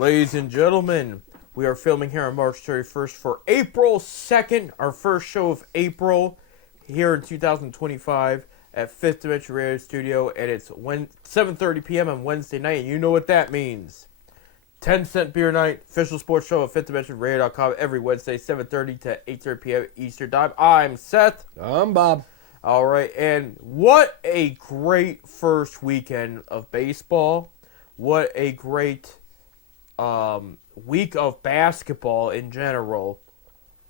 Ladies and gentlemen, we are filming here on March 31st for April 2nd, our first show of April here in 2025 at Fifth Dimension Radio Studio, and it's 7:30 p.m. on Wednesday night, and you know what that means. 10-cent beer night, official sports show at FifthDimensionRadio.com every Wednesday, 7:30 to 8:30 p.m. Eastern Time. I'm Seth. I'm Bob. All right, and what a great first weekend of baseball. What a great week of basketball in general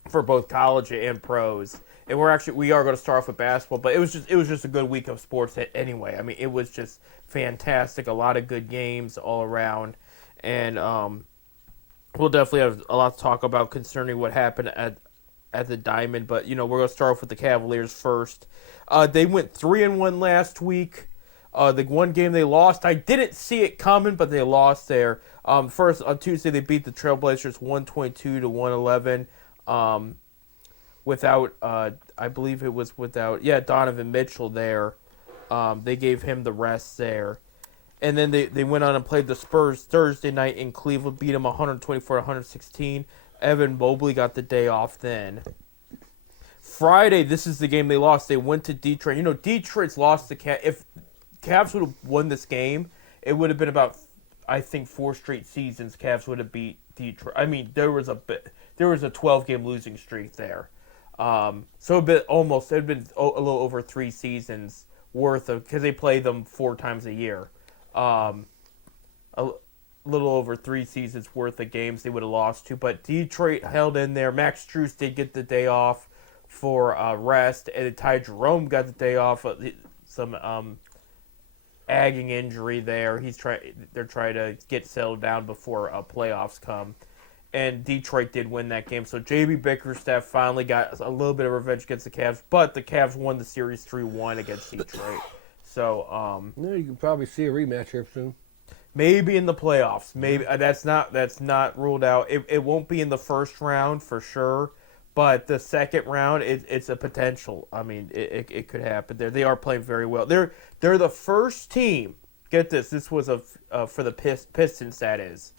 for both college and pros. And we are going to start off with basketball, but it was just a good week of sports anyway. I mean, it was just fantastic. A lot of good games all around, and we'll definitely have a lot to talk about concerning what happened at the Diamond. But we're going to start off with the Cavaliers first. They went 3-1 last week. The one game they lost, I didn't see it coming, but they lost there. First, on Tuesday, they beat the Trailblazers 122-111 without, I believe it was without, Donovan Mitchell there. They gave him the rest there. And then they went on and played the Spurs Thursday night in Cleveland, beat them 124-116. Evan Mobley got the day off then. Friday, this is the game they lost. They went to Detroit. Detroit's lost the Cavs. If Cavs would have won this game, it would have been about, I think, 4 straight seasons Cavs would have beat Detroit. I mean, there was a 12-game losing streak there. So it'd been a little over 3 seasons worth of, because they play them 4 times a year. A little over 3 seasons worth of games they would have lost to, but Detroit held in there. Max Strus did get the day off for rest, and Ty Jerome got the day off. Some agging injury there. They're trying to get settled down before playoffs come, and Detroit did win that game. So J.B. Bickerstaff finally got a little bit of revenge against the Cavs, but the Cavs won the series 3-1 against Detroit. So you can probably see a rematch here soon. Maybe in the playoffs. Maybe that's not ruled out. It won't be in the first round for sure, but the second round it's a potential. I mean, it could happen there. They are playing very well. They're the first team. Get this. This was for the Pistons. That is,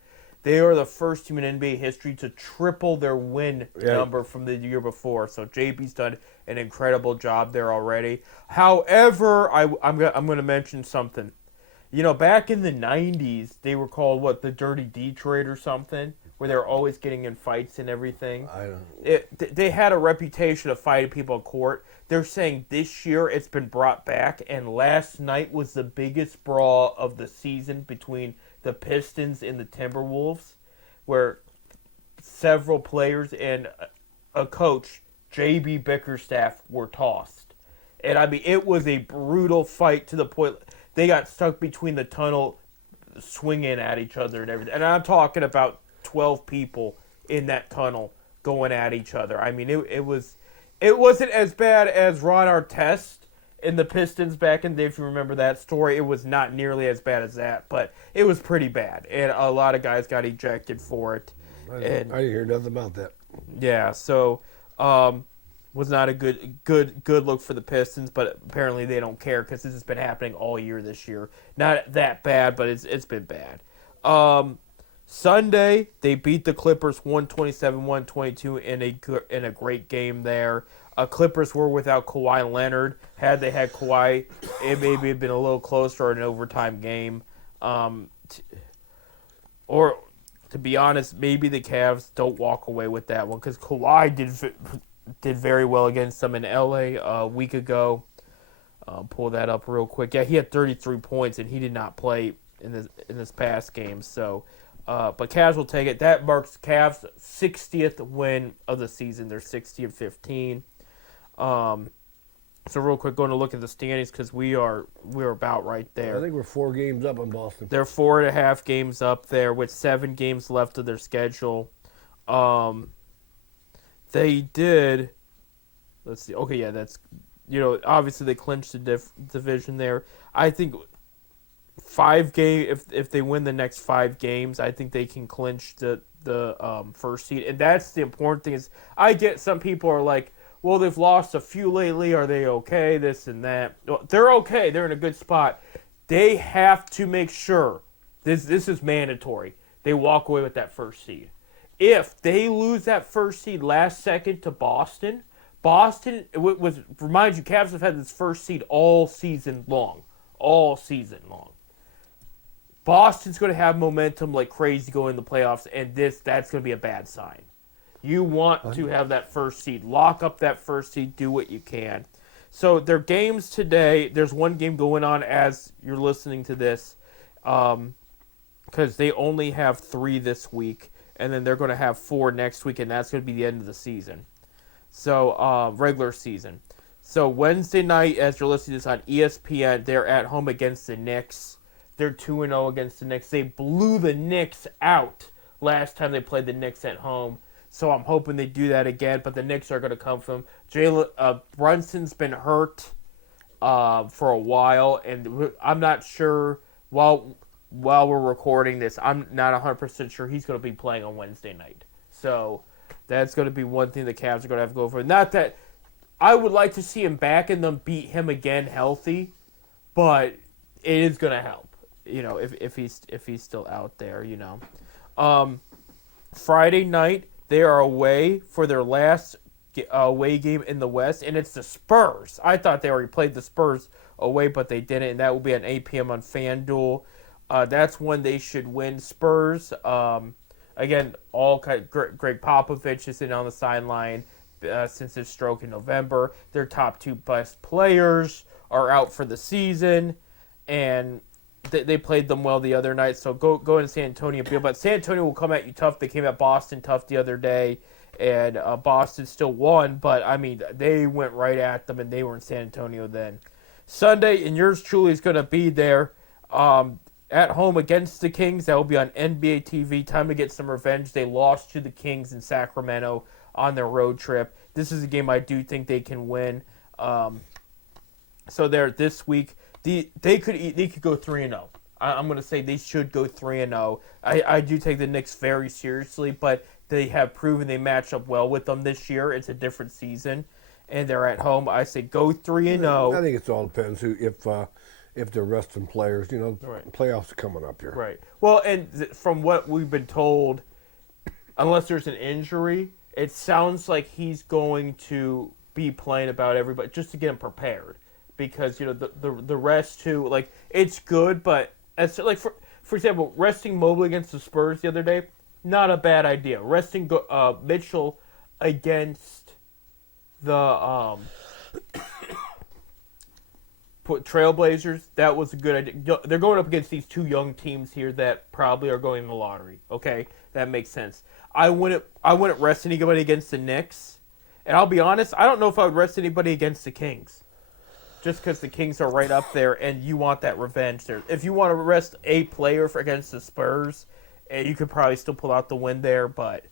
they are the first team in NBA history to triple their win number from the year before. So JB's done an incredible job there already. However, I'm going to mention something. Back in the 90s, they were called, the Dirty Detroit or something, where they were always getting in fights and everything. I don't know. They had a reputation of fighting people in court. They're saying this year it's been brought back, and last night was the biggest brawl of the season between the Pistons and the Timberwolves, where several players and a coach, J.B. Bickerstaff, were tossed. And, I mean, it was a brutal fight to the point they got stuck between the tunnel, swinging at each other and everything. And I'm talking about 12 people in that tunnel going at each other. I mean, it wasn't as bad as Ron Artest in the Pistons back in the day, if you remember that story. It was not nearly as bad as that, but it was pretty bad. And a lot of guys got ejected for it. I didn't hear nothing about that. Yeah, so was not a good look for the Pistons, but apparently they don't care because this has been happening all year this year. Not that bad, but it's been bad. Sunday, they beat the Clippers 127-122 in a great game there. Clippers were without Kawhi Leonard. Had they had Kawhi, it maybe had been a little closer or an overtime game. Or, to be honest, maybe the Cavs don't walk away with that one because Kawhi did very well against them in LA a week ago. Pull that up real quick. Yeah, he had 33 points, and he did not play in this past game. So, but Cavs will take it. That marks Cavs' 60th win of the season. They're 60-15. So real quick, going to look at the standings because we're about right there. I think we're 4 games up on Boston. They're 4.5 games up there with 7 games left of their schedule. They did. Let's see. Okay, yeah, that's obviously they clinched the division there. I think 5 game if they win the next 5 games, I think they can clinch the first seed. And that's the important thing is I get some people are like, well, they've lost a few lately. Are they okay? This and that. Well, they're okay. They're in a good spot. They have to make sure this is mandatory. they walk away with that first seed. If they lose that first seed last second to Boston, remind you, Cavs have had this first seed all season long. All season long. Boston's going to have momentum like crazy going in the playoffs, and that's going to be a bad sign. You want to have that first seed. Lock up that first seed. Do what you can. So their games today, there's one game going on as you're listening to this, because they only have 3 this week, and then they're going to have 4 next week, and that's going to be the end of the season. So regular season. So Wednesday night, as you're listening to this on ESPN, they're at home against the Knicks. They're 2-0 against the Knicks. They blew the Knicks out last time they played the Knicks at home. So I'm hoping they do that again, but the Knicks are going to come from Brunson's been hurt for a while, and I'm not sure, while we're recording this, I'm not 100% sure he's going to be playing on Wednesday night. So that's going to be one thing the Cavs are going to have to go for. Not that I would like to see him back and them beat him again healthy, but it is going to help, if he's still out there, Friday night, they are away for their last away game in the West, and it's the Spurs. I thought they already played the Spurs away, but they didn't, and that will be at 8 p.m. on FanDuel. That's when they should win. Spurs, again, Greg Popovich is in on the sideline since his stroke in November. Their top 2 best players are out for the season, and they played them well the other night, so go into San Antonio. But San Antonio will come at you tough. They came at Boston tough the other day, and Boston still won. But, they went right at them, and they were in San Antonio then. Sunday, and yours truly is going to be there at home against the Kings. That will be on NBA TV. Time to get some revenge. They lost to the Kings in Sacramento on their road trip. This is a game I do think they can win. So they're this week. They could go 3-0. I'm going to say they should go 3-0. I do take the Knicks very seriously, but they have proven they match up well with them this year. It's a different season, and they're at home. I say go 3-0. I think it all depends if they're resting players. Right. Playoffs are coming up here. Right. Well, and from what we've been told, unless there's an injury, it sounds like he's going to be playing about everybody just to get him prepared. Because the rest too, like, it's good, but as like for example, resting Mobley against the Spurs the other day, not a bad idea. Resting Mitchell against the Trailblazers, that was a good idea. They're going up against these 2 young teams here that probably are going in the lottery. Okay, that makes sense. I wouldn't rest anybody against the Knicks, and I'll be honest, I don't know if I would rest anybody against the Kings. Just because the Kings are right up there, and you want that revenge there. If you want to rest a player against the Spurs, you could probably still pull out the win there, but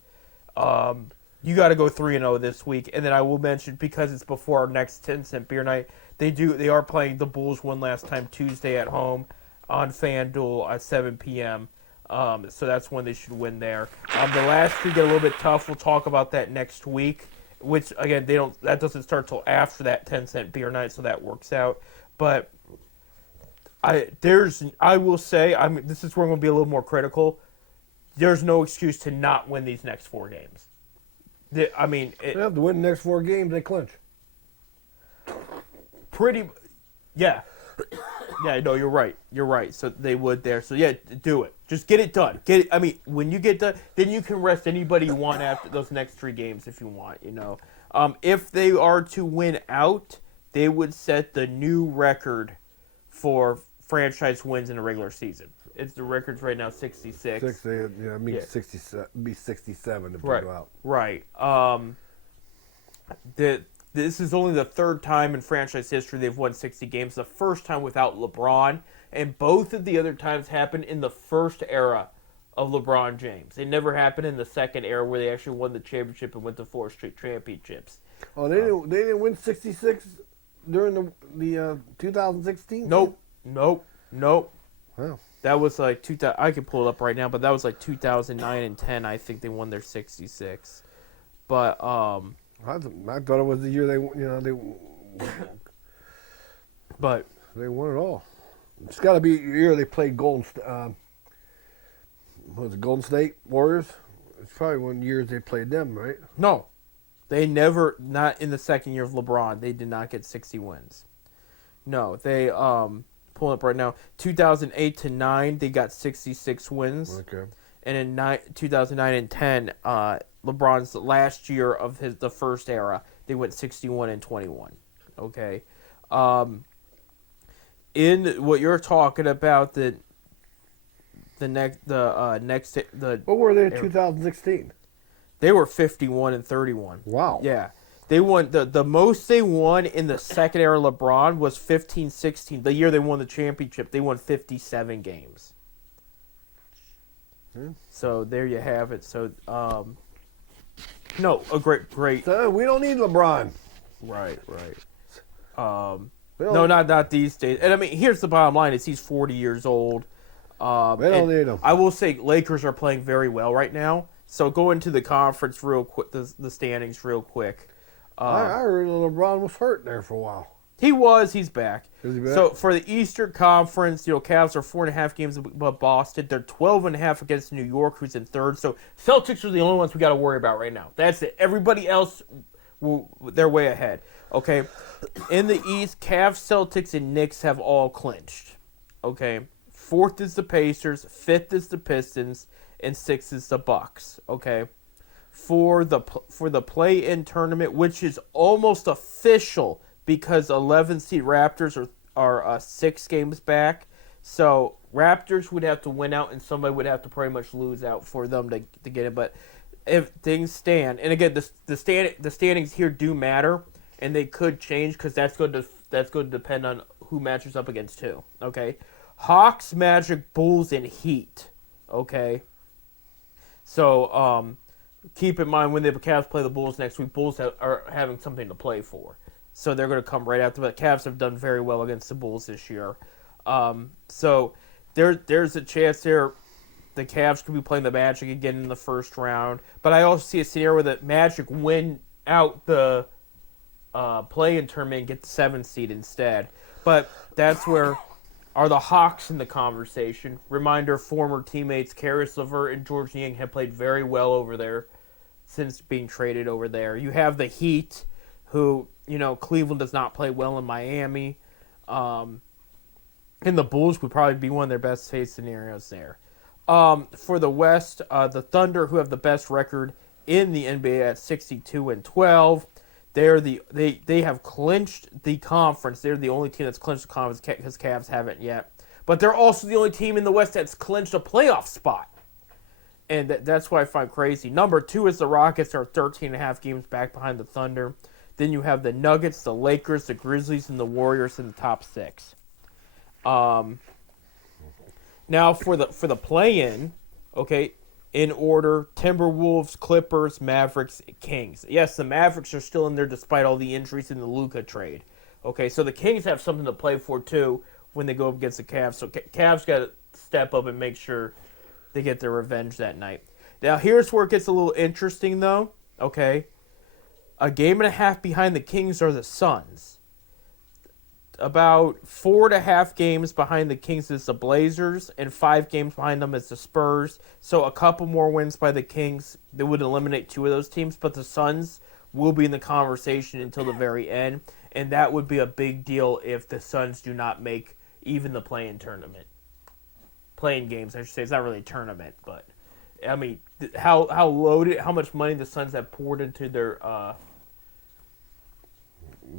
you got to go 3-0 this week. And then I will mention, because it's before our next 10-cent beer night, they are playing the Bulls one last time Tuesday at home on FanDuel at 7 p.m. So that's when they should win there. The last 2 get a little bit tough. We'll talk about that next week. Which, again, that doesn't start till after that 10-cent beer night, so that works out. But I will say, this is where I'm going to be a little more critical. There's no excuse to not win these next 4 games. They have to win the next 4 games, they clinch. Yeah. Yeah, no, you're right. You're right. So they would there. So, yeah, do it. Just get it done. When you get done, then you can rest anybody you want after those next 3 games if you want, If they are to win out, they would set the new record for franchise wins in a regular season. The record's right now 66. 67. Be 67 if they go out. Right. This is only the 3rd time in franchise history they've won 60 games. The first time without LeBron, and both of the other times happened in the first era of LeBron James. It never happened in the second era where they actually won the championship and went to 4 straight championships. Oh, they didn't win 66 during the 2016? Nope. Wow. That was like 2000. I can pull it up right now, but that was like 2009 and 10. I think they won their 66. But I thought it was the year but they won it all. It's got to be the year they played was it Golden State Warriors? It's probably one of the years they played them, right? No, they never. Not in the second year of LeBron. They did not get 60 wins. No, they pulling up right now. 2008 to 9, they got 66 wins. Okay. And in 2009 and 10, LeBron's last year of the first era, they went 61 and 21. Okay, in what you're talking about, the next. What were they in 2016? They were 51 and 31. Wow. Yeah. They won the most they won in the second era LeBron was 15-16. The year they won the championship, they won 57 games. So there you have it. So no, a great So we don't need LeBron. right. We don't No, not these days. And I mean, here's the bottom line: is he's 40 years old. We don't need him. I will say Lakers are playing very well right now. So go into the conference real quick, the standings real quick. I heard LeBron was hurt there for a while. He's back. Is he back? So for the Eastern Conference, Cavs are 4.5 games above Boston. They're 12.5 against New York, who's in third. So Celtics are the only ones we got to worry about right now. That's it. Everybody else, they're way ahead. Okay. In the East, Cavs, Celtics, and Knicks have all clinched. Okay. Fourth is the Pacers. Fifth is the Pistons, and sixth is the Bucks. Okay. For the play-in tournament, which is almost official because 11 seed Raptors are 6 games back. So Raptors would have to win out, and somebody would have to pretty much lose out for them to get it. But if things stand, and again, the standings here do matter, and they could change because that's going to depend on who matches up against who. Okay, Hawks, Magic, Bulls, and Heat. Okay, so keep in mind when the Cavs play the Bulls next week, Bulls are having something to play for. So they're going to come right after. But Cavs have done very well against the Bulls this year. So there's a chance there the Cavs could be playing the Magic again in the first round. But I also see a scenario where the Magic win out the play-in tournament and get the 7th seed instead. But that's where are the Hawks in the conversation. Reminder, former teammates Karis LeVert and George Niang have played very well over there since being traded over there. You have the Heat, who, Cleveland does not play well in Miami. And the Bulls would probably be one of their best case scenarios there. For the West, the Thunder, who have the best record in the NBA at 62-12, they have clinched the conference. They're the only team that's clinched the conference because Cavs haven't yet. But they're also the only team in the West that's clinched a playoff spot. And that's what I find crazy. Number 2 is the Rockets. They're 13.5 games back behind the Thunder. Then you have the Nuggets, the Lakers, the Grizzlies, and the Warriors in the top 6. Now for the play-in, okay, in order, Timberwolves, Clippers, Mavericks, Kings. Yes, the Mavericks are still in there despite all the injuries in the Luka trade. Okay, so the Kings have something to play for too when they go up against the Cavs. So Cavs got to step up and make sure they get their revenge that night. Now here's where it gets a little interesting though. Okay, a game and a half behind the Kings are the Suns. About 4.5 games behind the Kings is the Blazers, and 5 games behind them is the Spurs. So a couple more wins by the Kings, they would eliminate 2 of those teams, but the Suns will be in the conversation until the very end, and that would be a big deal if the Suns do not make even the play-in tournament. Play-in games, I should say. It's not really a tournament, but I mean, how loaded, how much money the Suns have poured into their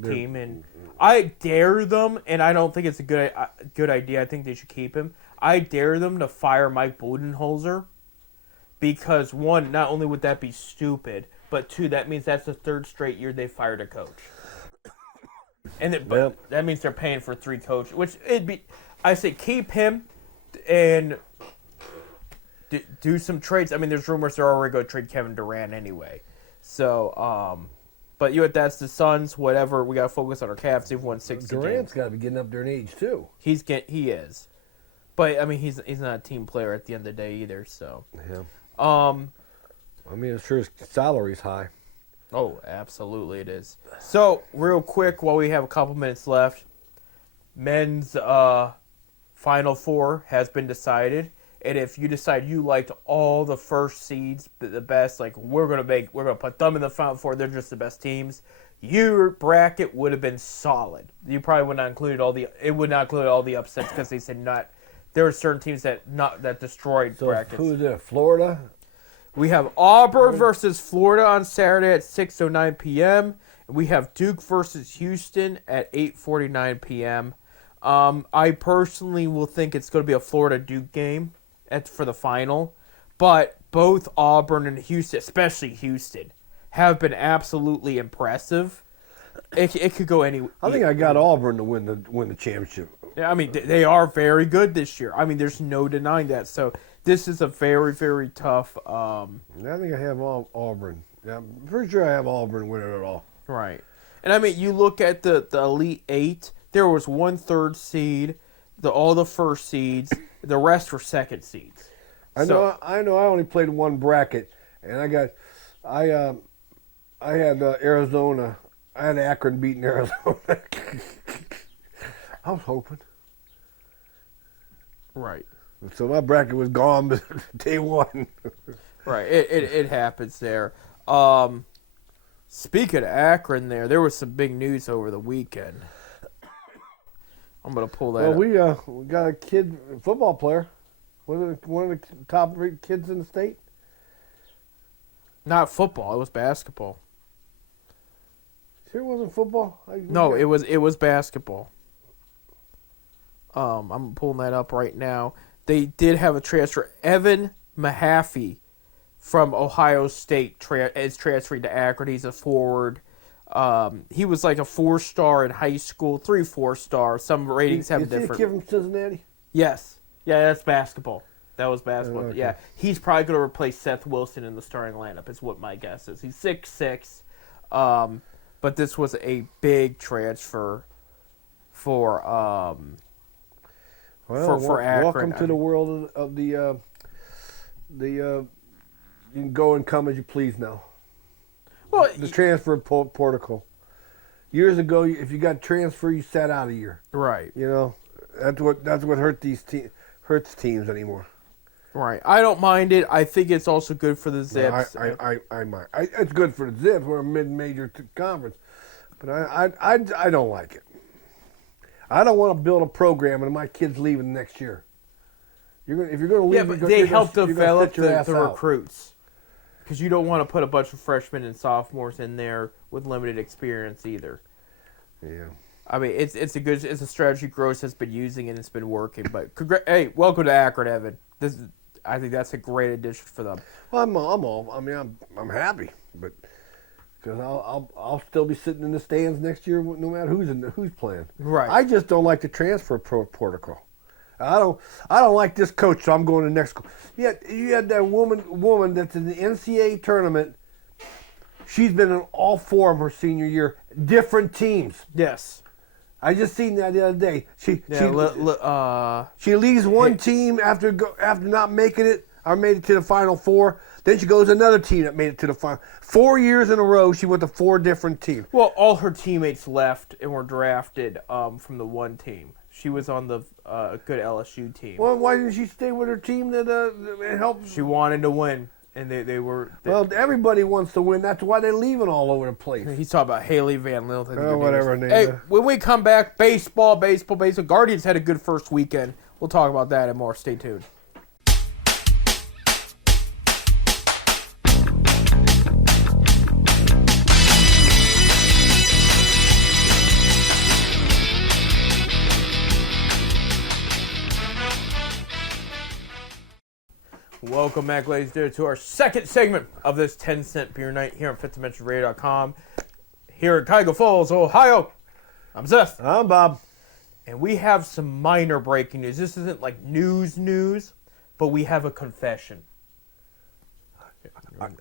team, and I dare them, and I don't think it's a good idea. I think they should keep him. I dare them to fire Mike Budenholzer because 1, not only would that be stupid, but 2, that means that's the 3rd straight year they fired a coach, and that means they're paying for 3 coaches. Which it'd be, I say keep him and do some trades. I mean, there's rumors they're already going to trade Kevin Durant anyway, so But that's the Suns. Whatever, we got to focus on our Cavs. They've won 60 Durant's games. got to be getting up there in age too. He is, but I mean he's not a team player at the end of the day either. So yeah. I mean, I'm sure his salary's high. Oh, absolutely it is. So real quick, while we have a couple minutes left, men's Final Four has been decided, And if you decide you liked all the first seeds the best, like we're gonna put them in the Final Four, they're just the best teams. Your bracket would have been solid. You probably would not include it would not include all the upsets because they said not. There were certain teams that destroyed So brackets. who's there? Florida. We have Auburn versus Florida on Saturday at 6:09 p.m. We have Duke versus Houston at 8:49 p.m. I personally will think it's going to be a Florida Duke game for the final, but both Auburn and Houston, especially Houston, have been absolutely impressive. It could go any. I think I got Auburn to win the championship. Yeah, I mean they are very good this year. I mean there's no denying that. So this is a very very tough. I think I have Auburn. Yeah, I'm pretty sure I have Auburn winning it all. Right, and I mean you look at the Elite Eight. There was 1/3 seed, all the first seeds. The rest were second seeds. I know. I only played one bracket, and I had Arizona. I had Akron beating Arizona. I was hoping. Right. So my bracket was gone day one. Right. It happens there. Speaking of Akron, there was some big news over the weekend. I'm gonna pull that. Well, we got a kid football player, one of the top kids in the state. Not football. It was basketball. Sure, it wasn't football. No, it was basketball. I'm pulling that up right now. They did have a transfer. Evan Mahaffey from Ohio State is transferring to Akron. He's a forward. He was like a 4-star in high school, 3 4-star. Some ratings have different. Is he a kid from Cincinnati? Yes. Yeah, that's basketball. That was basketball. Okay. Yeah, he's probably going to replace Seth Wilson in the starting lineup. Is what my guess is. He's 6'6", but this was a big transfer for Akron. Welcome to the world of the. You can go and come as you please now. Well, the transfer protocol. Years ago, if you got transfer, you sat out a year. Right. You know, that's what hurts teams anymore. Right. I don't mind it. I think it's also good for the Zips. I mind. It's good for the Zips. We're a mid-major conference, but I don't like it. I don't want to build a program and my kid's leaving next year. If you're going to leave, yeah, but they help develop the recruits. Because you don't want to put a bunch of freshmen and sophomores in there with limited experience either. Yeah. I mean, it's a strategy Gross has been using and it's been working. But hey, welcome to Akron, Evan. I think that's a great addition for them. Well, I'm happy, but because I'll still be sitting in the stands next year, no matter who's playing. Right. I just don't like the transfer protocol. I don't like this coach, so I'm going to the next school. Yeah, you had that woman that's in the NCAA tournament. She's been in all 4 of her senior year, different teams. Yes. I just seen that the other day. She leaves one team after not making it or made it to the Final Four. Then she goes to another team that made it to the final. 4 years in a row, she went to 4 different teams. Well, all her teammates left and were drafted from the one team. She was on the good LSU team. Well, why didn't she stay with her team that helped? She wanted to win, and they were. Well, everybody wants to win. That's why they're leaving all over the place. He's talking about Haley Van Lith. Whatever her name Hey, is. when we come back, baseball. Guardians had a good first weekend. We'll talk about that and more. Stay tuned. Welcome back, ladies and gentlemen, to our second segment of this 10-cent beer night here on FifthDimensionRadio.com. Here at Cuyahoga Falls, Ohio. I'm Seth. I'm Bob. And we have some minor breaking news. This isn't like news, but we have a confession.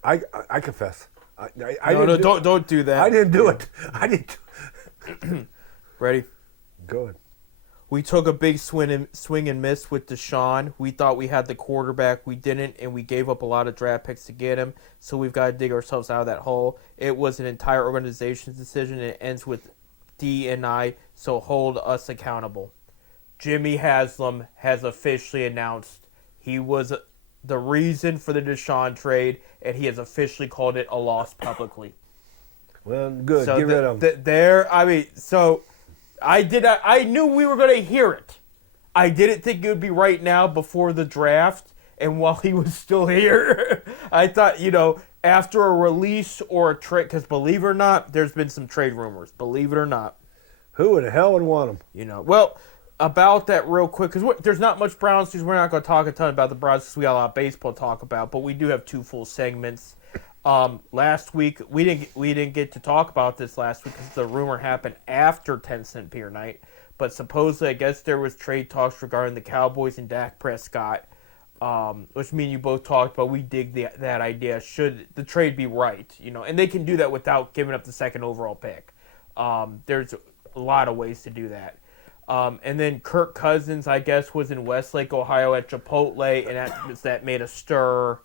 I confess. Don't do that. I didn't do it. I didn't. Ready? Go ahead. We took a big swing and miss with Deshaun. We thought we had the quarterback. We didn't, and we gave up a lot of draft picks to get him. So we've got to dig ourselves out of that hole. It was an entire organization's decision, and it ends with D and I, so hold us accountable. Jimmy Haslam has officially announced He was the reason for the Deshaun trade, and he has officially called it a loss publicly. Well, good. So Get rid of him. I knew we were going to hear it. I didn't think it would be right now before the draft and while he was still here. I thought, after a release or a trade, because believe it or not, there's been some trade rumors. Believe it or not. Who the hell would want him? Well, about that real quick, because there's not much Browns news. We're not going to talk a ton about the Browns because we got a lot of baseball to talk about, but we do have 2 full segments. Last week, we didn't get to talk about this last week because the rumor happened after 10 Cent Beer Night. But supposedly, I guess there was trade talks regarding the Cowboys and Dak Prescott, which me and you both talked about. We dig that idea. Should the trade be right? And they can do that without giving up the second overall pick. There's a lot of ways to do that. And then Kirk Cousins, I guess, was in Westlake, Ohio at Chipotle, and that made a stir.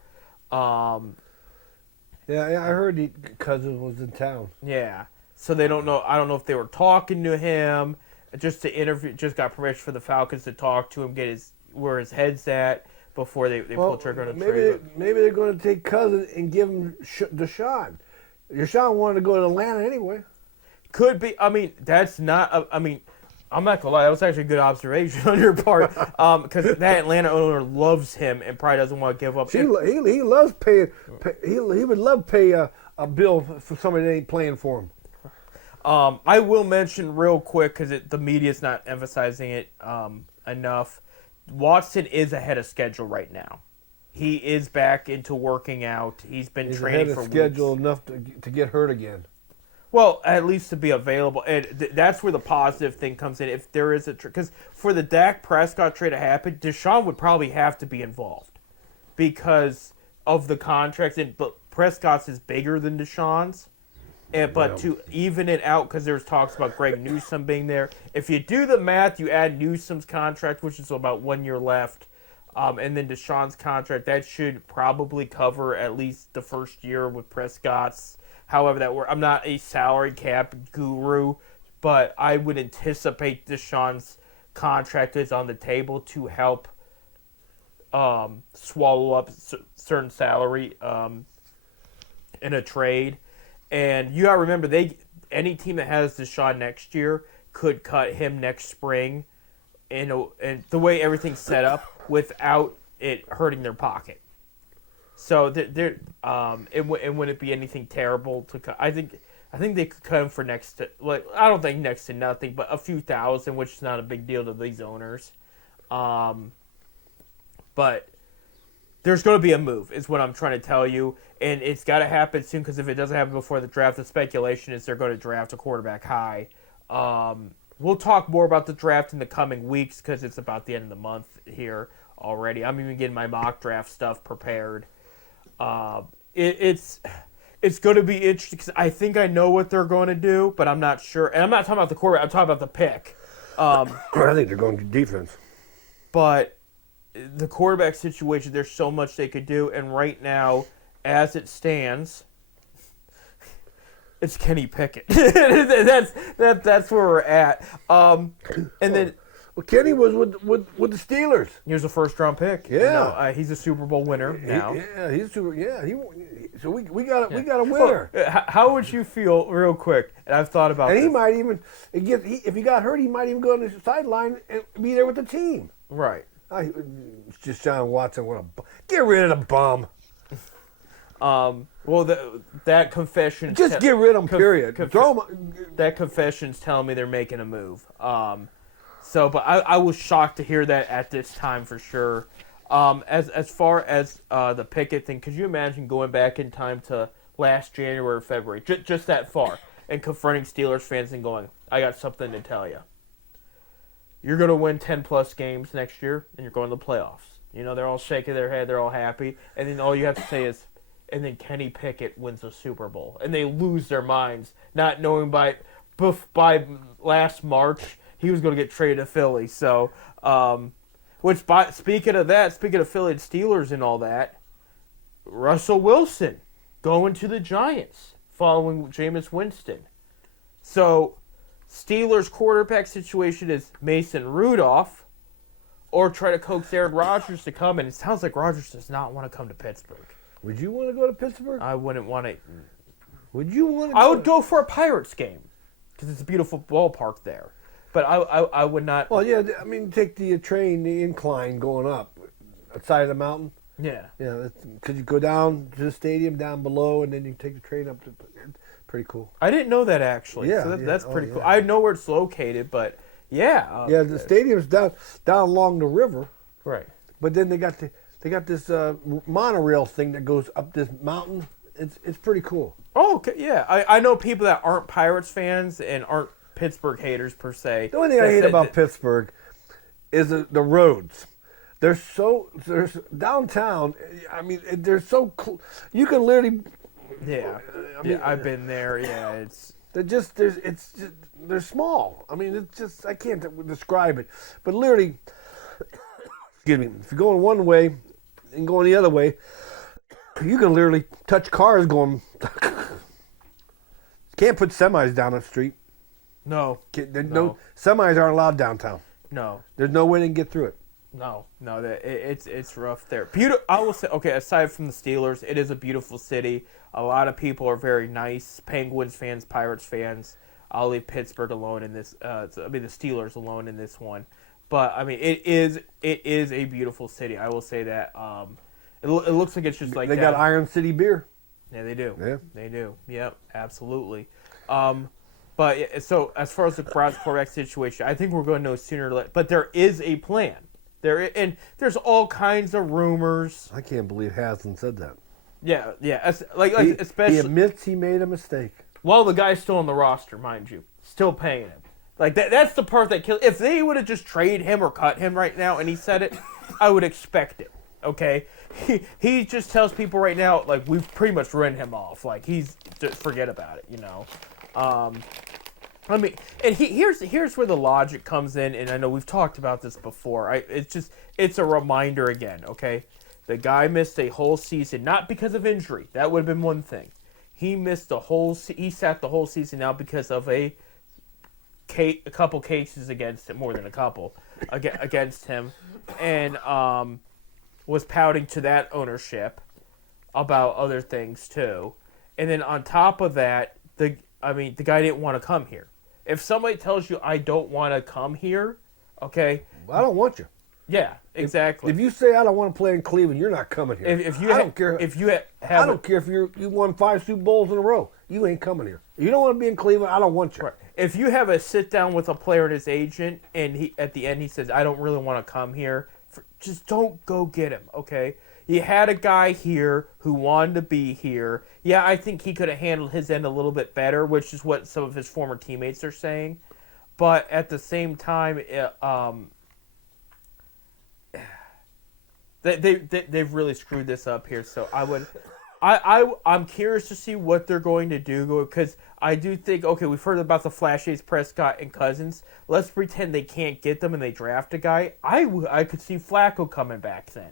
Yeah, I heard Cousins was in town. Yeah. So they don't know. I don't know if they were talking to him just to interview. Just got permission for the Falcons to talk to him, get where his head's at before they pull trigger on a trade. Maybe they're going to take Cousins and give him Deshaun. Deshaun wanted to go to Atlanta anyway. Could be. I mean, that's not. I'm not gonna lie. That was actually a good observation on your part, because that Atlanta owner loves him and probably doesn't want to give up. He loves paying. He would love to pay a bill for somebody that ain't playing for him. I will mention real quick because the media's not emphasizing it enough. Watson is ahead of schedule right now. He is back into working out. He's been training for weeks. Schedule enough to get hurt again. Well, at least to be available, and that's where the positive thing comes in. If there is because for the Dak Prescott trade to happen, Deshaun would probably have to be involved because of the contracts. But Prescott's is bigger than Deshaun's, but to even it out, because there's talks about Greg Newsome being there. If you do the math, you add Newsome's contract, which is about 1 year left, and then Deshaun's contract. That should probably cover at least the first year with Prescott's. However, I'm not a salary cap guru, but I would anticipate Deshaun's contract is on the table to help swallow up certain salary in a trade. And you got to remember, any team that has Deshaun next year could cut him next spring, and the way everything's set up without it hurting their pocket. So it wouldn't be anything terrible to cut. I think they could cut him for I don't think next to nothing, but a few thousand, which is not a big deal to these owners. But there's going to be a move, is what I'm trying to tell you, and it's got to happen soon, because if it doesn't happen before the draft, the speculation is they're going to draft a quarterback high. We'll talk more about the draft in the coming weeks, because it's about the end of the month here already. I'm even getting my mock draft stuff prepared. It's going to be interesting because I think I know what they're going to do, but I'm not sure. And I'm not talking about the quarterback. I'm talking about the pick. I think they're going to defense. But the quarterback situation, there's so much they could do. And right now, as it stands, it's Kenny Pickett. that's where we're at. Then. Well, Kenny was with the Steelers. He was a first-round pick. Yeah, he's a Super Bowl winner now. So we got a winner. Well, how would you feel, real quick? And I've thought about. And this. he might even if he got hurt, he might even go on the sideline and be there with the team. Right. It's just John Watson. Get rid of the bum. Well, that confession. Just get rid of him. Period. That confession's telling me they're making a move. But I was shocked to hear that at this time for sure. As far as the Pickett thing, could you imagine going back in time to last January or February, just that far, and confronting Steelers fans and going, I got something to tell you. You're going to win 10-plus games next year, and you're going to the playoffs. They're all shaking their head. They're all happy. And then all you have to say is, and then Kenny Pickett wins a Super Bowl. And they lose their minds, not knowing by last March he was going to get traded to Philly. So, speaking of Philly and Steelers and all that, Russell Wilson going to the Giants following Jameis Winston. So, Steelers quarterback situation is Mason Rudolph or try to coax Aaron Rodgers to come. And it sounds like Rodgers does not want to come to Pittsburgh. Would you want to go to Pittsburgh? I wouldn't want to. Would you want to? I would go for a Pirates game because it's a beautiful ballpark there. But I would not. Well, yeah. I mean, take the train, the incline going up, side of the mountain. Yeah. Yeah, because you go down to the stadium down below, and then you take the train up to. It's pretty cool. I didn't know that actually. Yeah, So that's pretty cool. yeah. I know where it's located, but yeah. Yeah, the stadium's down along the river, Right. but then they got this monorail thing that goes up this mountain. It's pretty cool. Oh, okay. Yeah. I know people that aren't Pirates fans and aren't Pittsburgh haters per se. The only thing I hate about Pittsburgh is the roads. There's downtown. I mean, they're so you can literally. Yeah. I mean, I've been there. Yeah. It's. They're small. I mean, it's just I can't describe it. But literally, excuse me. If you're going one way and going the other way, you can literally touch cars going. Can't put semis down the street. No. No semis aren't allowed downtown. No. There's no way they can get through it. No, it's rough there. I will say, okay, aside from the Steelers, it is a beautiful city. A lot of people are very nice. Penguins fans, Pirates fans. I'll leave Pittsburgh alone in this. The Steelers alone in this one. But I mean, it is a beautiful city. I will say that. It looks like it's just like they got Iron City beer. Yeah, they do. Yeah, they do. Yep, absolutely. But so as far as the Browns quarterback situation, I think we're going to know sooner or later. But there is a plan. There's all kinds of rumors. I can't believe Haslam said that. Yeah. He Especially he admits he made a mistake. while the guy's still on the roster, mind you, still paying him. Like that's the part that kills. If they would have just traded him or cut him right now, and he said it, I would expect it. Okay, he just tells people right now, like we've pretty much written him off. Like he's just forget about it, you know. I mean, and here's where the logic comes in, and I know we've talked about this before. It's a reminder again, okay? The guy missed a whole season, not because of injury. That would have been one thing. He sat the whole season out because of a couple cases against him, more than a couple, against him, and was pouting to that ownership about other things too. And then on top of that, the guy didn't want to come here. If somebody tells you, I don't want to come here, okay? I don't want you. Yeah, exactly. If you say I don't want to play in Cleveland, you're not coming here. I don't care. I don't care if you won 5 Super Bowls in a row. You ain't coming here. If you don't want to be in Cleveland, I don't want you. Right. If you have a sit down with a player and his agent, and at the end he says, I don't really want to come here, just don't go get him, okay? You had a guy here who wanted to be here. Yeah, I think he could have handled his end a little bit better, which is what some of his former teammates are saying. But at the same time, they've really screwed this up here. So I'm curious to see what they're going to do, because I do think, okay, we've heard about the Flash A's Prescott and Cousins. Let's pretend they can't get them and they draft a guy. I could see Flacco coming back then.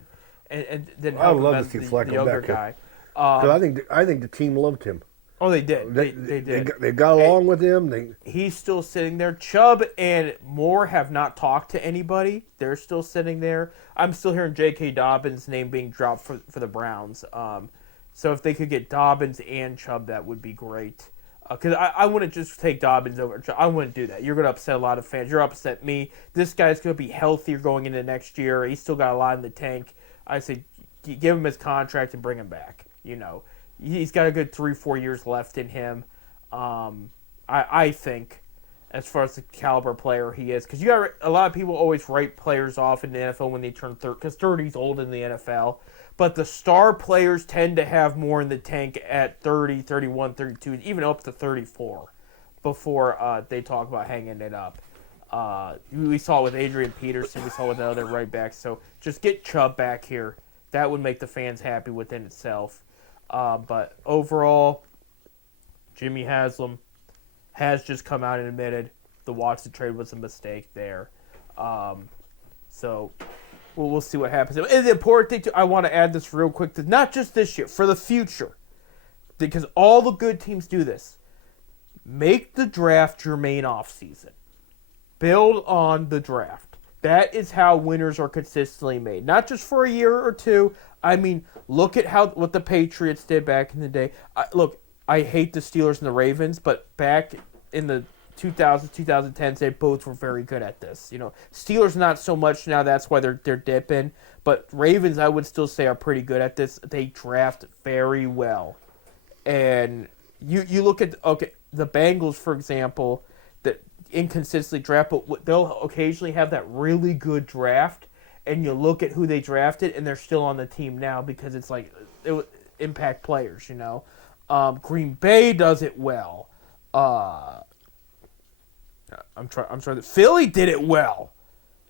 And then I would love to see Flacco the younger back. guy. Because I think the team loved him. Oh, they did. They did. They got along with him. He's still sitting there. Chubb and Moore have not talked to anybody. They're still sitting there. I'm still hearing J.K. Dobbins' name being dropped for the Browns. So if they could get Dobbins and Chubb, that would be great. Because I wouldn't just take Dobbins over Chubb. I wouldn't do that. You're going to upset a lot of fans. You're upset me. This guy's going to be healthier going into next year. He's still got a lot in the tank. I say give him his contract and bring him back. You know, he's got a good 3-4 years left in him. I think, as far as the caliber player he is, because you got a lot of people always write players off in the NFL when they turn 30, because 30 is old in the NFL. But the star players tend to have more in the tank at 30, 31, 32, even up to 34 before they talk about hanging it up. We saw it with Adrian Peterson. We saw it with the other right backs. So just get Chubb back here. That would make the fans happy within itself. But overall, Jimmy Haslam has just come out and admitted the Watson trade was a mistake there. So we'll see what happens. And the important thing, I want to add this real quick, not just this year, for the future. Because all the good teams do this. Make the draft your main offseason. Build on the draft. That is how winners are consistently made. Not just for a year or two. I mean, look at what the Patriots did back in the day. I hate the Steelers and the Ravens, but back in the 2000s, 2010s, they both were very good at this. Steelers not so much now. That's why they're dipping. But Ravens, I would still say, are pretty good at this. They draft very well. And you look at the Bengals, for example, that inconsistently draft, but they'll occasionally have that really good draft, and you look at who they drafted, and they're still on the team now because it's like impact players. Green Bay does it well. I'm trying. Philly did it well.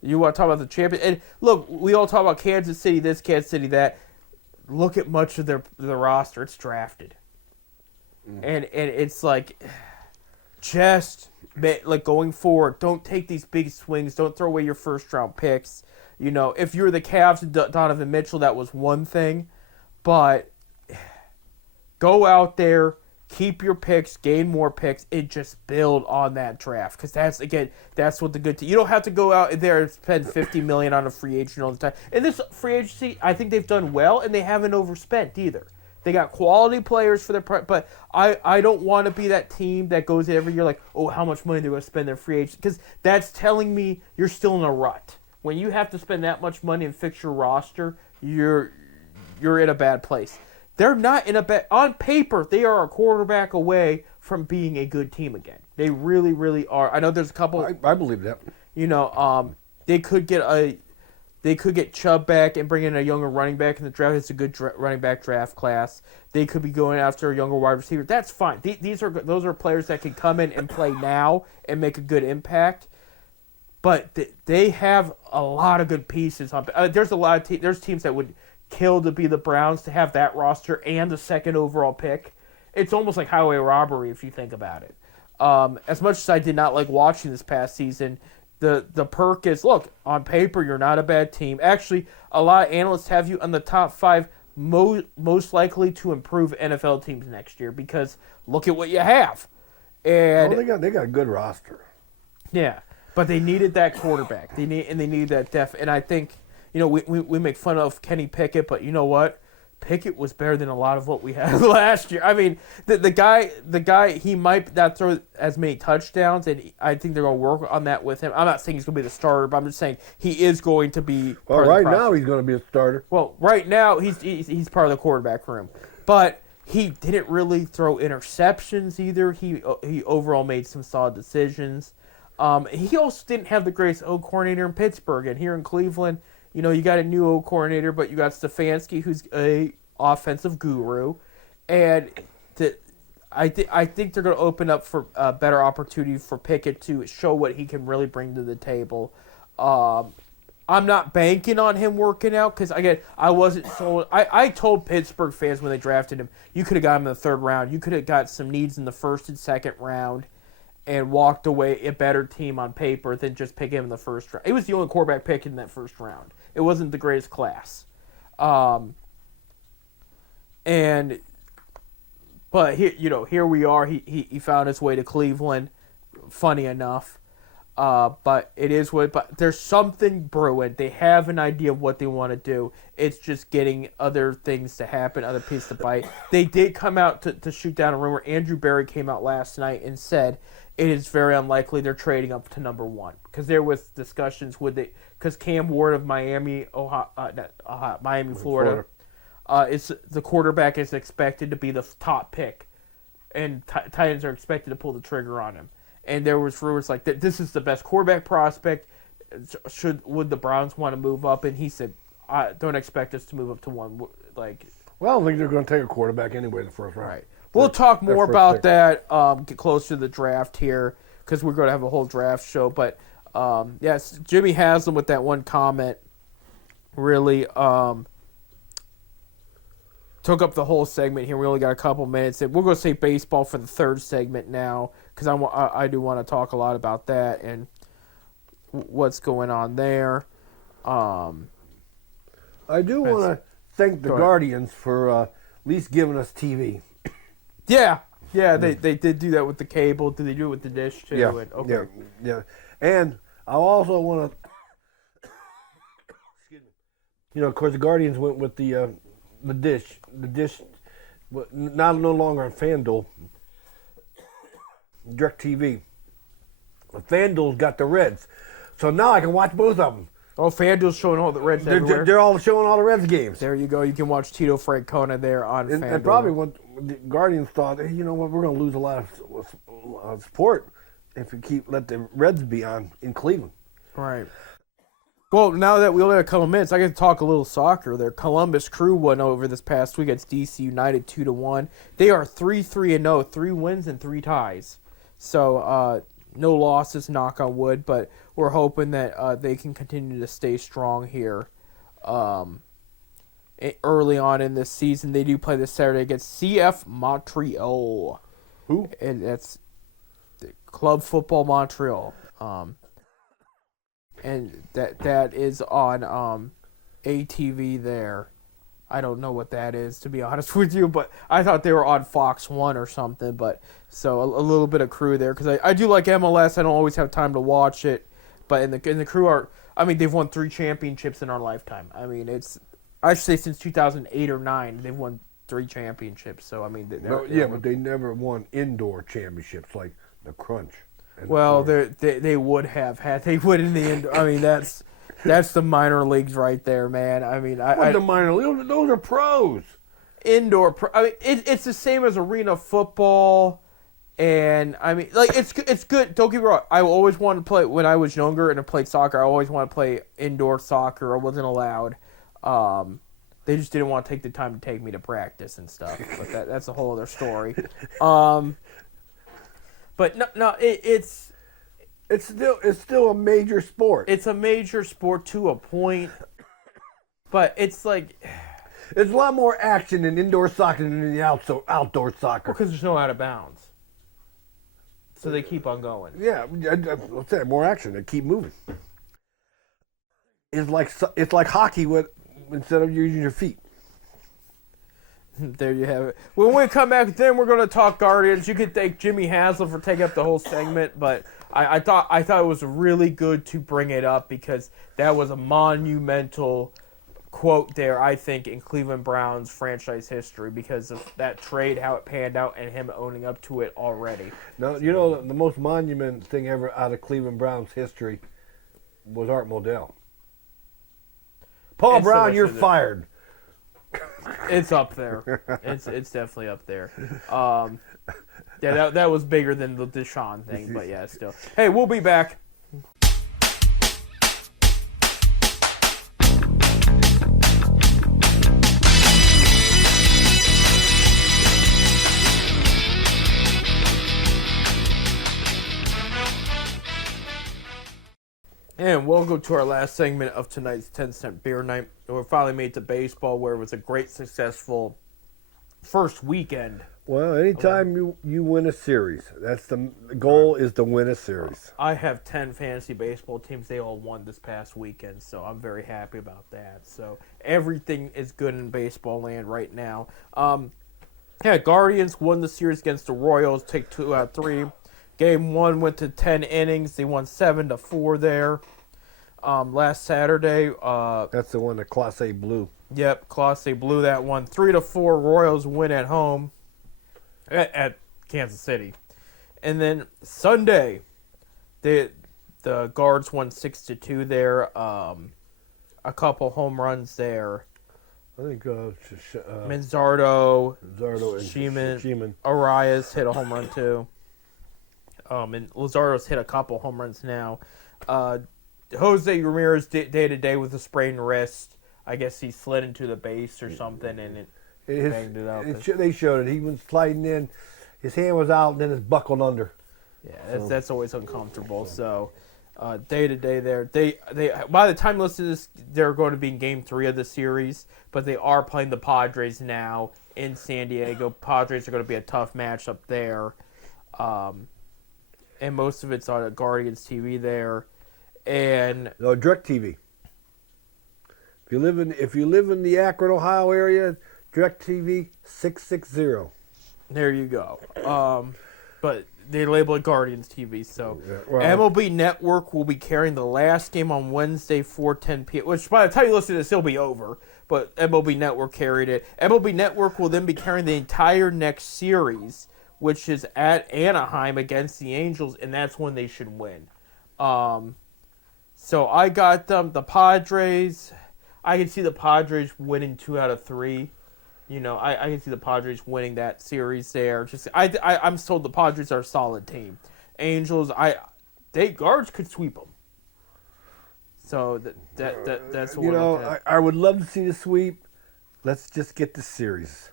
You want to talk about the champion? And look, we all talk about Kansas City this, Kansas City that. Look at much of their roster; it's drafted, and it's like, just like going forward. Don't take these big swings. Don't throw away your first round picks. If you're the Cavs and Donovan Mitchell, that was one thing, but go out there. Keep your picks, gain more picks, and just build on that draft. Because that's what the good team. You don't have to go out there and spend $50 million on a free agent all the time. And this free agency, I think they've done well, and they haven't overspent either. They got quality players for their but I don't want to be that team that goes in every year like, oh, how much money they're going to spend their free agent. Because that's telling me you're still in a rut. When you have to spend that much money and fix your roster, you're in a bad place. They're not in a bad... On paper, they are a quarterback away from being a good team again. They really, really are. I know there's a couple... I believe that. They could get Chubb back and bring in a younger running back in the draft. It's a good running back draft class. They could be going after a younger wide receiver. That's fine. Those are players that can come in and play now and make a good impact. But they have a lot of good pieces. There's a lot of there's teams that would... kill to be the Browns to have that roster and the second overall pick. It's almost like highway robbery if you think about it. As much as I did not like watching this past season, the perk is, look, on paper you're not a bad team. Actually, a lot of analysts have you on the top 5 most likely to improve NFL teams next year because look at what you have. And they got a good roster. Yeah, but they needed that quarterback. They needed that depth, and I think. We make fun of Kenny Pickett, but you know what? Pickett was better than a lot of what we had last year. I mean, the guy, he might not throw as many touchdowns, and I think they're going to work on that with him. I'm not saying he's going to be the starter, but I'm just saying he is going to be. Well, right now he's going to be a starter. Well, right now he's part of the quarterback room, but he didn't really throw interceptions either. He overall made some solid decisions. He also didn't have the greatest O coordinator in Pittsburgh, and here in Cleveland. You got a new O coordinator, but you got Stefanski, who's a offensive guru, and I think they're going to open up for a better opportunity for Pickett to show what he can really bring to the table. I'm not banking on him working out because again, I wasn't sold. I told Pittsburgh fans when they drafted him, you could have got him in the 3rd round. You could have got some needs in the 1st and 2nd round. And walked away a better team on paper than just pick him in the 1st round. It was the only quarterback pick in that 1st round. It wasn't the greatest class. But here we are. He found his way to Cleveland. Funny enough. But it is what. But there's something brewing. They have an idea of what they want to do. It's just getting other things to happen, other pieces to bite. They did come out to shoot down a rumor. Andrew Berry came out last night and said it is very unlikely they're trading up to number 1 because there was discussions because Cam Ward of Miami, Florida, is the quarterback is expected to be the top pick, and Titans are expected to pull the trigger on him. And there was rumors like that this is the best quarterback prospect. Would the Browns want to move up? And he said, "I don't expect us to move up to 1." Well, I don't think they're going to take a quarterback anyway in the 1st round. Right. We'll talk more about that. Get closer to the draft here because we're going to have a whole draft show. But yes, Jimmy Haslam with that one comment really took up the whole segment here. We only got a couple minutes. And we're going to say baseball for the 3rd segment now because I do want to talk a lot about that and what's going on there. I do want to thank the Guardians for at least giving us TV. Yeah, they did do that with the cable. Did they do it with the dish too? Yeah, Okay. yeah. And I also want to Of course, the Guardians went with the dish. The dish, not no longer on FanDuel. DirecTV. But FanDuel's got the Reds, so now I can watch both of them. Oh, FanDuel's showing all the Reds everywhere. They're all showing all the Reds games. There you go. You can watch Tito Francona there on FanDuel. And probably what the Guardians thought, hey, you know what, we're going to lose a lot of support if we let the Reds be on in Cleveland. Right. Well, now that we only have a couple minutes, I can talk a little soccer there. Columbus Crew won over this past week against DC United 2-1. They are 3-3-0, 3 wins and 3 ties. So no losses, knock on wood, but we're hoping that they can continue to stay strong here. Early on in this season, they do play this Saturday against CF Montreal. Who? And that's Club Football Montreal. And that is on ATV there. I don't know what that is, to be honest with you, but I thought they were on Fox 1 or something. But so a little bit of Crew there, because I do like MLS. I don't always have time to watch it, but in the Crew they've won 3 championships in our lifetime. I mean, I should say since 2008 or 9, they've won 3 championships. So I mean, but they never won indoor championships like the Crunch. Well, they would have had they would in the end. I mean, that's the minor leagues right there, man. I mean, the minor leagues? Those are pros. Indoor. I mean, it's the same as arena football, and I mean, like it's good. Don't get me wrong. I always wanted to play when I was younger and I played soccer. I always wanted to play indoor soccer. I wasn't allowed. They just didn't want to take the time to take me to practice and stuff. But that's a whole other story. But no, it's still a major sport. It's a major sport to a point, but it's like there's a lot more action in indoor soccer than in the outdoor soccer. Because there's no out of bounds, so they keep on going. Yeah, let's say more action. They keep moving. It's like hockey instead of using your feet. There you have it. When we come back, then we're going to talk Guardians. You can thank Jimmy Haslam for taking up the whole segment, but I thought it was really good to bring it up because that was a monumental quote there, I think, in Cleveland Browns franchise history because of that trade, how it panned out, and him owning up to it already. Now, you know, the most monumental thing ever out of Cleveland Browns history was Art Modell. Paul Brown, you're fired. It's up there. It's definitely up there. Yeah, that was bigger than the Deshaun thing, but yeah, still. Hey, we'll be back. And welcome to our last segment of tonight's 10-cent beer night. We're finally made to baseball, where it was a great, successful first weekend. Well, anytime you win a series, that's the goal is to win a series. I have 10 fantasy baseball teams. They all won this past weekend, so I'm very happy about that. So everything is good in baseball land right now. Guardians won the series against the Royals. Take 2 out of 3. Game 1 went to 10 innings. They won 7-4 there. Last Saturday. That's the one that Class A blew. Yep, Class A blew that one. 3-4 Royals win at home at Kansas City. And then Sunday, the Guards won 6-2 there. A couple home runs there. I think Manzardo and Sheeman. Arias hit a home run too. And Lazardo's hit a couple home runs now. Jose Ramirez day-to-day with a sprained wrist. I guess he slid into the base or something, and it banged it up. They showed it. He was sliding in. His hand was out, and then it's buckled under. Yeah, that's always uncomfortable. So, day-to-day there. They by the time you listen to this, they're going to be in Game 3 of the series, but they are playing the Padres now in San Diego. Padres are going to be a tough matchup there. And most of it's on Guardians TV there. And no, DirecTV. If you live in the Akron, Ohio area, DirecTV 660. There you go. But they label it Guardians TV. So Yeah, well- MLB Network will be carrying the last game on Wednesday, 4:10 p.m. Which by the time you listen to this, it'll be over. But MLB Network carried it. MLB Network will then be carrying the entire next series, which is at Anaheim against the Angels, and that's when they should win. So I got the Padres. I can see the Padres winning 2 out of 3. You know, I can see the Padres winning that series there. Just I'm told the Padres are a solid team. Angels, Guards could sweep them. So that's what You we're know, looking at. I would love to see the sweep. Let's just get the series.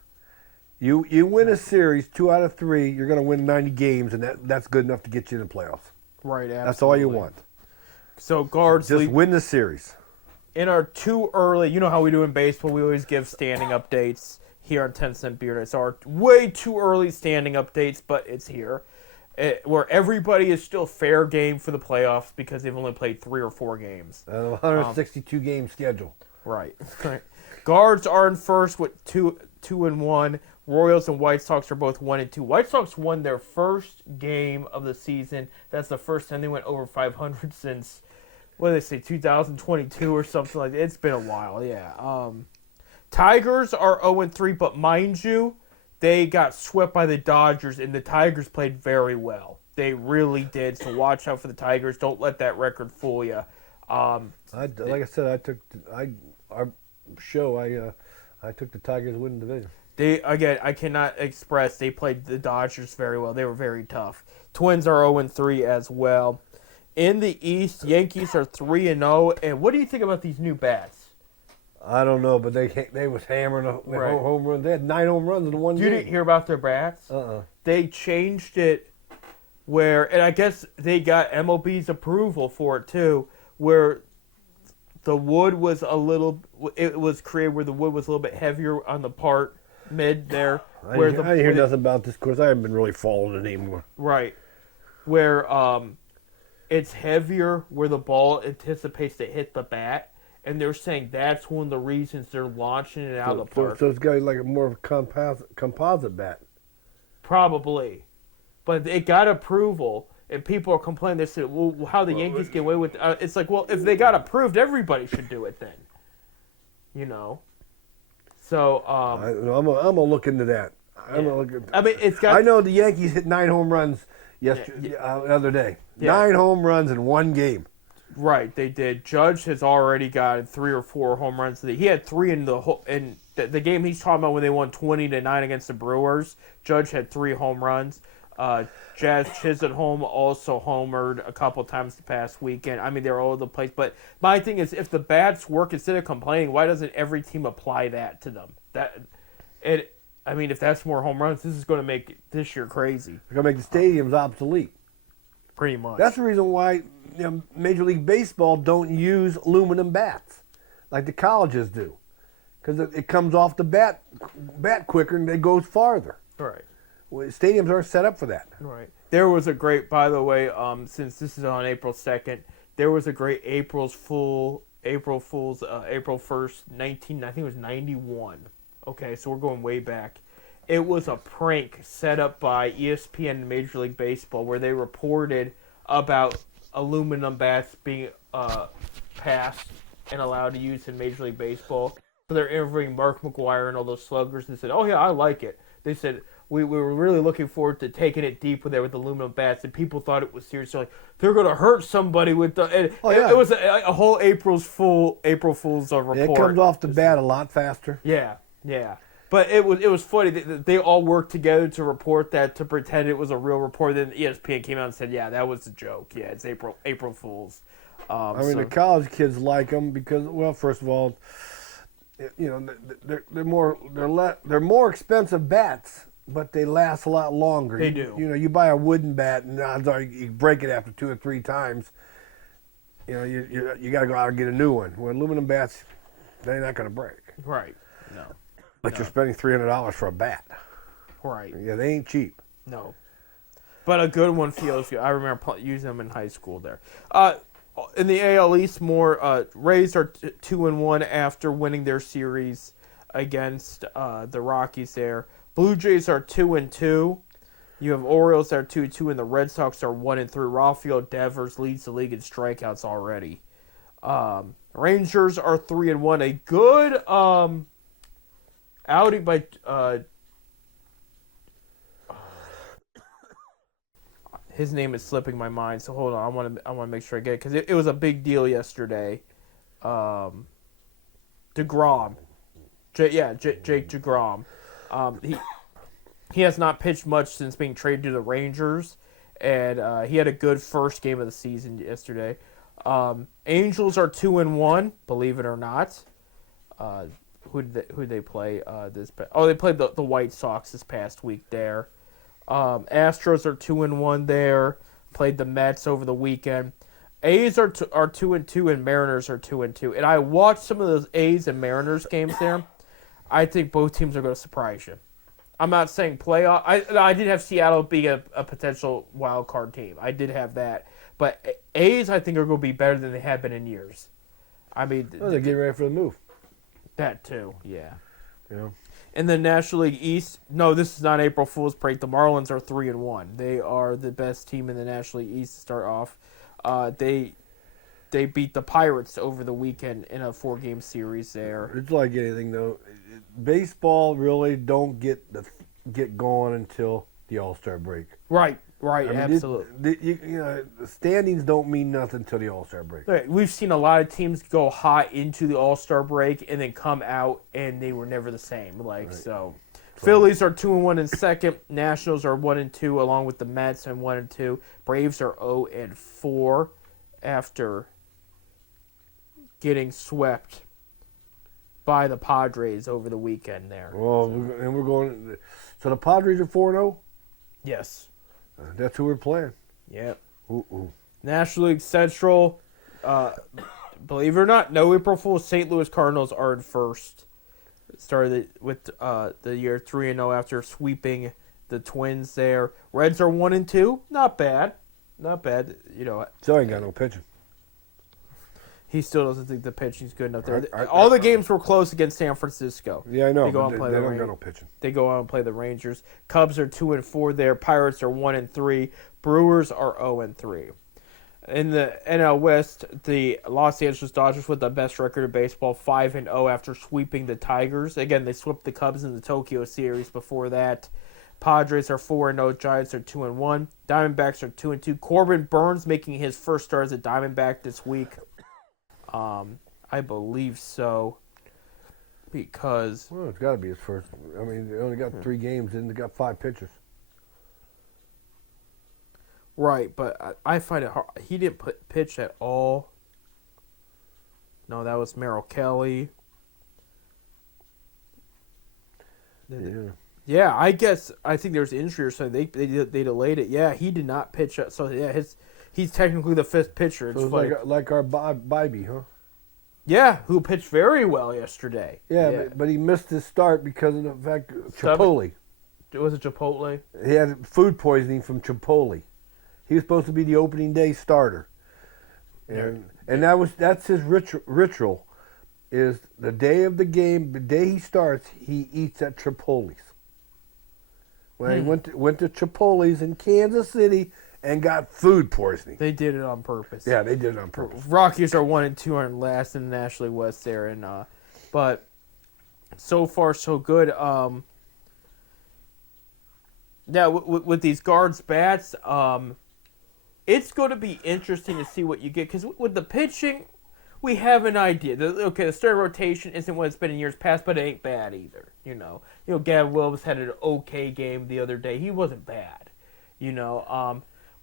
You win a series 2 out of 3, you're going to win 90 games, and that's good enough to get you in the playoffs. Right, absolutely. That's all you want. So Guards Just lead, win the series. in our too early. You know how we do in baseball. We always give standing updates here on 10 Cent Beer. It's our way too early standing updates, but it's here. Where everybody is still fair game for the playoffs because they've only played 3 or 4 games. 162 game schedule. Right. Guards are in first with 2-1. Royals and White Sox are both 1-2. White Sox won their first game of the season. That's the first time they went over 500 since, what did they say, 2022 or something like that. It's been a while, yeah. Tigers are 0-3, but mind you, they got swept by the Dodgers, and the Tigers played very well. They really did, so watch out for the Tigers. Don't let that record fool you. Like I said, I took the Tigers to win the division. I cannot express, they played the Dodgers very well. They were very tough. Twins are 0-3 as well. In the East, Yankees are 3-0. And what do you think about these new bats? I don't know, but they was hammering Right. home runs. They had 9 home runs in one You game. didn't hear about their bats? Uh-uh. They changed it where, and I guess they got MLB's approval for it too, where the wood was it was created where the wood was a little bit heavier on the part mid there. I didn't hear nothing about this because I haven't been really following it anymore. Right. Where it's heavier where the ball anticipates to hit the bat. And they're saying that's one of the reasons they're launching it out of the park. So it's got like more of a composite bat. Probably. But it got approval, and people are complaining. They said, well, how the Yankees get away with it? It's like, well, if they got approved, everybody should do it then. You know? So, I'm gonna look into that. I mean, it's got... I know the Yankees hit 9 home runs the other day. Yeah. 9 home runs in one game. Right, they did. Judge has already got 3 or 4 home runs. He had 3 in the game he's talking about when they won 20-9 against the Brewers. Judge had 3 home runs. Jazz Chisholm also homered a couple times the past weekend. I mean, they're all over the place. But my thing is, if the bats work instead of complaining, why doesn't every team apply that to them? I mean, if that's more home runs, this is going to make this year crazy. They're gonna make the stadiums obsolete. Pretty much. That's the reason why Major League Baseball don't use aluminum bats like the colleges do, because it comes off the bat quicker and it goes farther. right. Well, stadiums aren't set up for that. Right. There was a great, by the way, since this is on April 2nd, there was a great April Fool's, April 1st, I think it was 91. Okay, so we're going way back. It was a prank set up by ESPN and Major League Baseball where they reported about aluminum bats being passed and allowed to use in Major League Baseball. So they're interviewing Mark McGwire and all those sluggers and said, oh yeah, I like it. They said, we were really looking forward to taking it deep with aluminum bats, and people thought it was serious. They're like, they're going to hurt somebody with the... And it was a whole April Fool's report. It comes off the bat a lot faster. Yeah. But it was funny. They all worked together to report that, to pretend it was a real report. Then ESPN came out and said, yeah, that was a joke. Yeah, it's April Fool's. The college kids like them because, well, first of all, they're more expensive bats, but they last a lot longer. They do. You buy a wooden bat and odds are you break it after 2 or 3 times. You got to go out and get a new one. Well, aluminum bats, they're not going to break. Right. No. But you're spending $300 for a bat. Right. Yeah, they ain't cheap. No. But a good one feels good. I remember using them in high school there. In the AL East, Rays are 2-1 after winning their series against the Rockies there. Blue Jays are 2-2. You have Orioles that are 2-2, and the Red Sox are 1-3. Rafael Devers leads the league in strikeouts already. Rangers are 3-1. A good outing by his name is slipping my mind. So hold on, I want to make sure I get it because it was a big deal yesterday. DeGrom, Jake DeGrom. He has not pitched much since being traded to the Rangers, and he had a good first game of the season yesterday. Angels are 2-1, believe it or not. Who did they play this? They played the White Sox this past week there. Astros are 2-1 there. Played the Mets over the weekend. A's are 2-2 and Mariners are 2-2. And I watched some of those A's and Mariners games there. I think both teams are going to surprise you. I'm not saying playoff. I did have Seattle be a potential wild card team. I did have that. But A's, I think, are going to be better than they have been in years. I mean, they're getting ready for the move. That too, yeah. Yeah. In the National League East, no, this is not April Fool's prank. The Marlins are 3-1. They are the best team in the National League East to start off. They beat the Pirates over the weekend in a 4-game series there. It's like anything though. Baseball really don't get going until the All-Star break. Right, I mean, absolutely. The standings don't mean nothing until the All-Star break. Right, we've seen a lot of teams go hot into the All-Star break and then come out and they were never the same. So, Phillies are 2-1 in second. Nationals are 1-2 along with the Mets and 1-2. Braves are 0-4 after getting swept by the Padres over the weekend there. Well, and we're going. So the Padres are 4-0. Yes. That's who we're playing. Yep. Ooh. National League Central, believe it or not, no April Fool's. St. Louis Cardinals are in first. Started with the year 3-0 after sweeping the Twins there. Reds are 1-2. Not bad. So ain't got no pitching. He still doesn't think the pitching's good enough there. All the games were close against San Francisco. Yeah, I know. They go out and play they don't got no pitching. They go out and play the Rangers. Cubs are 2-4 there. Pirates are 1-3. Brewers are 0-3. In the NL West, the Los Angeles Dodgers with the best record in baseball, 5-0 after sweeping the Tigers. Again, they swept the Cubs in the Tokyo series before that. Padres are 4-0. Giants are 2-1. Diamondbacks are 2-2. Corbin Burns making his first start as a Diamondback this week. I believe so. Because It's got to be his first. I mean, they only got 3 games and they got 5 pitchers. right, but I find it hard. He didn't pitch at all. No, that was Merrill Kelly. Yeah. Yeah, I think there's injury or something. They delayed it. Yeah, he did not pitch. So yeah, he's technically the 5th pitcher. So it's like our Bibee, huh? Yeah, who pitched very well yesterday. Yeah. But he missed his start because of the fact Chipotle. Was it Chipotle? He had food poisoning from Chipotle. He was supposed to be the opening day starter, and that's his ritual. Is the day of the game, the day he starts, he eats at Chipotle's. When he went to Chipotle's in Kansas City and got food poisoning. They did it on purpose. Yeah, they did it on purpose. Rockies are 1-2 on last in the National League West there, and but so far so good. Yeah, with these guards bats, it's going to be interesting to see what you get because with the pitching, we have an idea. The starting rotation isn't what it's been in years past, but it ain't bad either. Gavin Williams had an okay game the other day. He wasn't bad.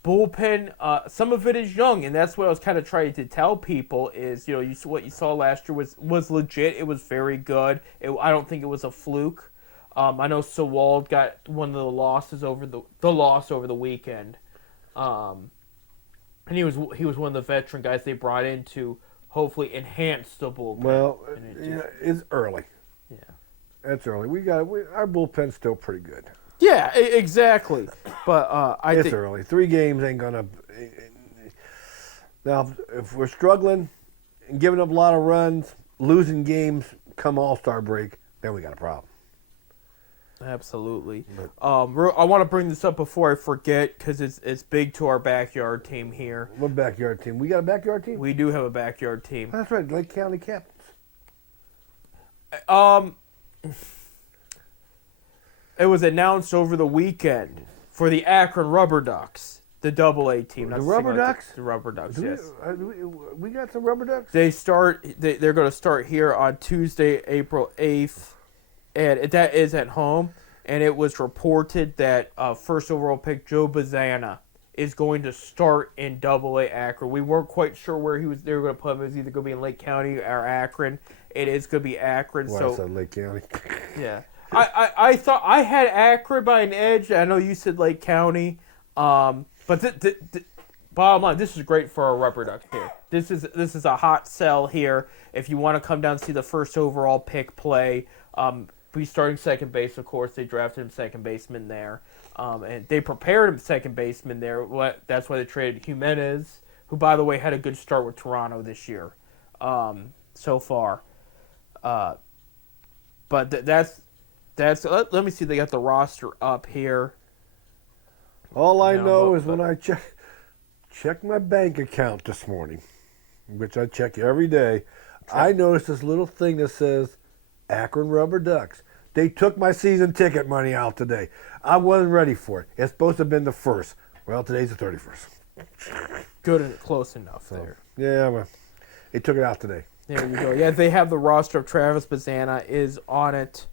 Bullpen, some of it is young, and that's what I was kind of trying to tell people is, what you saw last year was legit. It was very good. I don't think it was a fluke. I know Sewald got one of the losses over the loss over the weekend, and he was one of the veteran guys they brought in to hopefully enhance the bullpen. Well, it's early. Yeah, it's early. Our bullpen's still pretty good. Yeah, exactly. But it's early. 3 games ain't gonna. Now, if we're struggling and giving up a lot of runs, losing games come All-Star break, then we got a problem. Absolutely. I want to bring this up before I forget because it's big to our backyard team here. What backyard team? We got a backyard team? We do have a backyard team. That's right, Lake County Captains. It was announced over the weekend for the Akron Rubber Ducks, the AA team. The Rubber Ducks? The Rubber Ducks, Do yes. we got some rubber ducks? They're going to start here on Tuesday, April 8th, and that is at home. And it was reported that first overall pick Joe Bazana is going to start in AA Akron. We weren't quite sure where they were going to put him. It was either going to be in Lake County or Akron. It is going to be Akron. Well, I said Lake County. Yeah. I thought I had Akron by an edge. I know you said Lake County. But the bottom line, this is great for our Rubber Ducks here. This is a hot sell here. If you want to come down and see the first overall pick play, he's starting second base, of course. They drafted him second baseman there. And they prepared him second baseman there. That's why they traded Jimenez, who, by the way, had a good start with Toronto this year so far. But that's let me see. They got the roster up here. All I know is when I check my bank account this morning, which I check every day, I noticed this little thing that says Akron Rubber Ducks. They took my season ticket money out today. I wasn't ready for it. It's supposed to have been the 1st. Well, today's the 31st. Good and close enough there. Yeah, well, they took it out today. There you go. Yeah, they have the roster of Travis Bazana is on it.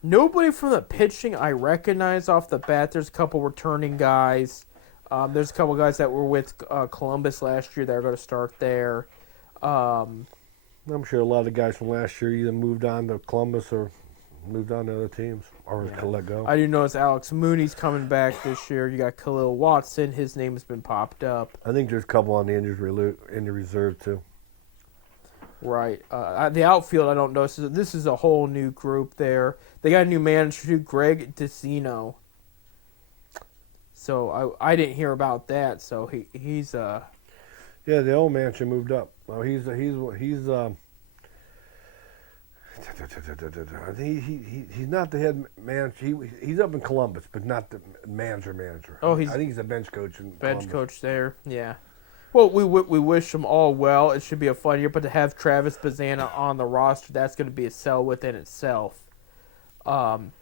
Nobody from the pitching I recognize off the bat. There's a couple returning guys. There's a couple guys that were with Columbus last year that are going to start there. I'm sure a lot of the guys from last year either moved on to Columbus or moved on to other teams or let go. I do notice Alex Mooney's coming back this year. You got Khalil Watson. His name has been popped up. I think there's a couple on the injured reserve too. Right. The outfield, I don't know. This is a whole new group there. They got a new manager too, Greg DeCino. So I didn't hear about that. So he's Yeah, the old manager moved up. Well, he's I think he's not the head manager. He's up in Columbus, but not the manager. Oh, I think he's a bench coach in Columbus. Coach there. Yeah. Well, we wish them all well. It should be a fun year, but to have Travis Bazana on the roster, that's going to be a sell within itself. And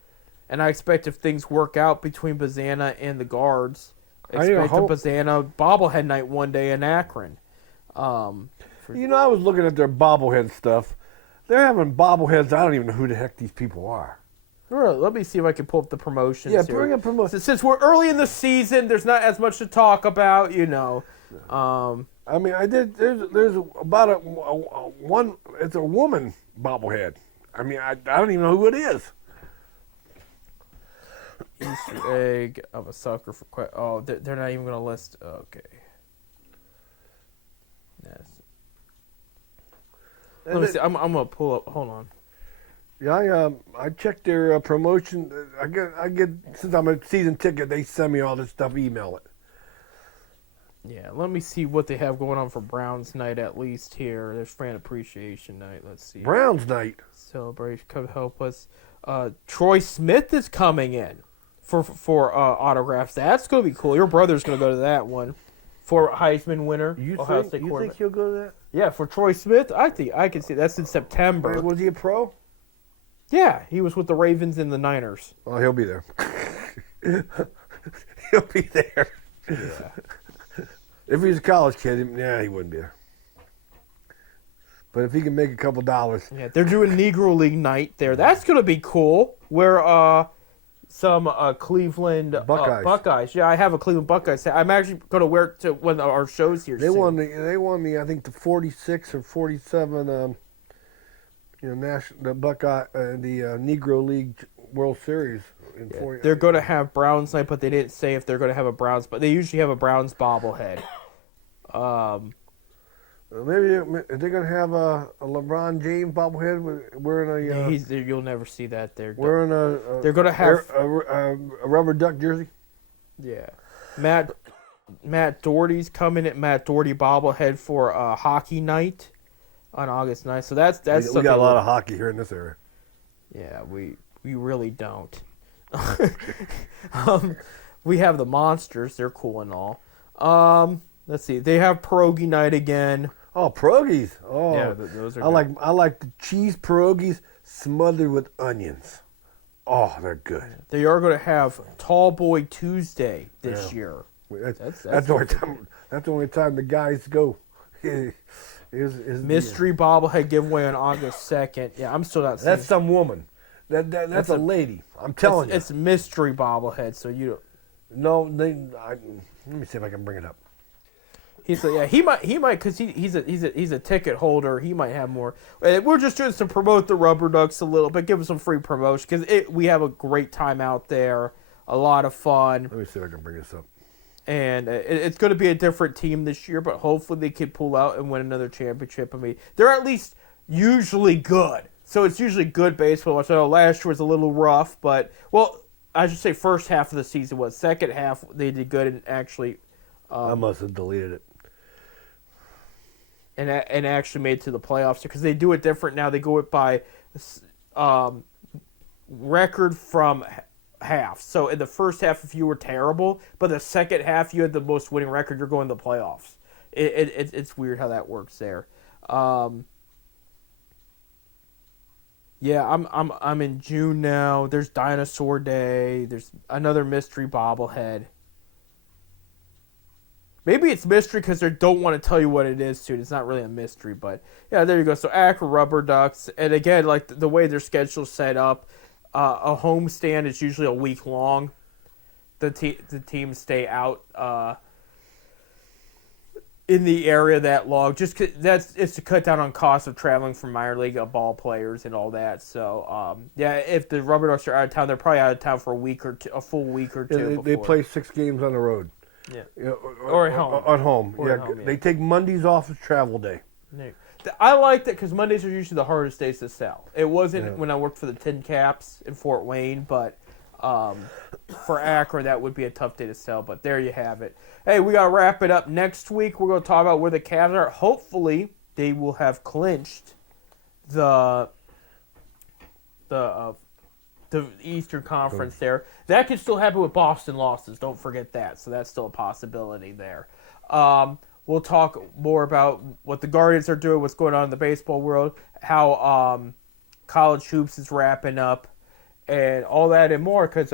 I expect if things work out between Bazana and the guards, expect a Bazana bobblehead night one day in Akron. I was looking at their bobblehead stuff. They're having bobbleheads. I don't even know who the heck these people are. Let me see if I can pull up the promotions. Yeah, here. bring up promotions. Since we're early in the season, there's not as much to talk about, I mean, there's about a one. It's a woman bobblehead. I mean, I don't even know who it is. Easter egg of a sucker for they're not even going to list. Okay. Yes. Let me see. I'm going to pull up. Hold on. Yeah, I checked their promotion. I get since I'm a season ticket, they send me all this stuff. Email it. Yeah, let me see what they have going on for Browns night at least here. There's Fan Appreciation Night. Let's see. Browns night. Celebration. Come help us. Troy Smith is coming in for autographs. That's going to be cool. Your brother's going to go to that one. For Heisman winner. You think he'll go to that? Yeah, for Troy Smith, I think I can see that's in September. Wait, was he a pro? Yeah, he was with the Ravens and the Niners. Oh, he'll be there. He'll be there. Yeah. If he's a college kid, he wouldn't be there. But if he can make a couple dollars. Yeah, they're doing Negro League night there. That's going to be cool. Where some Cleveland Buckeyes. Yeah, I have a Cleveland Buckeyes hat. I'm actually going to wear it to one of our shows here They soon. won the I think the 46 or 47 the Buckeye the Negro League World Series in They're going to have Browns night, but they didn't say if they're going to have a Browns, but they usually have a Browns bobblehead. Maybe they're going to have a LeBron James bobblehead wearing a. You'll never see that there. Wearing they're going to have a rubber duck jersey. Yeah, Matt Doherty's coming at Matt Doherty bobblehead for hockey night on August 9th. So that's we got a lot of hockey here in this area. Yeah, we We really don't. We have the Monsters. They're cool and all. Let's see. They have pierogi night again. Oh, pierogies. Oh, Yeah, those are I like the cheese pierogies smothered with onions. Oh, they're good. They are going to have Tall Boy Tuesday this Yeah. year. That's the only time. That's the only time the guys go. is Mystery bobblehead giveaway on August 2nd. Yeah, I'm still not seeing. That's some woman. That's a lady. I'm telling It's mystery bobblehead, so you. you. No, let me see if I can bring it up. He's like, yeah, he might because he's a ticket holder. He might have more. We're just doing to promote the Rubber Ducks a little bit, give them some free promotion because we have a great time out there, a lot of fun, Let me see if I can bring this up. and it's going to be a different team this year. But hopefully they can pull out and win another championship. I mean, they're at least usually good, so it's usually good baseball. So last year was a little rough, but I should say first half of the season was. Second half they did good and actually. I must have deleted it. And actually made it to the playoffs because they do it different now. They go it by record from half. So in the first half, if you were terrible, but the second half you had the most winning record, you're going to the playoffs. It's weird how that works there. Yeah, I'm in June now. There's Dinosaur Day. There's another mystery bobblehead. Maybe it's mystery because they don't want to tell you what it is, too. It's not really a mystery, but yeah, there you go. So Akron Rubber Ducks, and again, like the way their schedule's set up, a homestand is usually a week long. The teams stay out in the area that long, just 'cause it's to cut down on costs of traveling for minor league ball players and all that. So yeah, if the Rubber Ducks are out of town, they're probably out of town for a full week or two. Yeah, they play 6 games on the road. Yeah. Or at home. At home. Or Yeah, at home, yeah. They take Mondays off as travel day. I like that because Mondays are usually the hardest days to sell. It wasn't when I worked for the Tin Caps in Fort Wayne, but for Akron, that would be a tough day to sell. But there you have it. Hey, we got to wrap it up. Next week, we're going to talk about where the Cavs are. Hopefully, they will have clinched the Eastern Conference there. That could still happen with Boston losses. Don't forget that. So that's still a possibility there. We'll talk more about what the Guardians are doing, what's going on in the baseball world, how college hoops is wrapping up, and all that and more. Because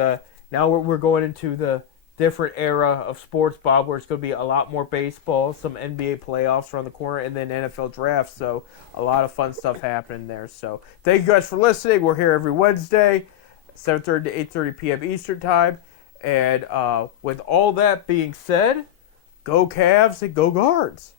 now we're going into the different era of sports, Bob, where it's going to be a lot more baseball, some NBA playoffs around the corner, and then NFL drafts. So a lot of fun stuff happening there. So thank you guys for listening. We're here every Wednesday, 7:30 to 8:30 p.m. Eastern Time. And with all that being said, go Cavs and go Guards.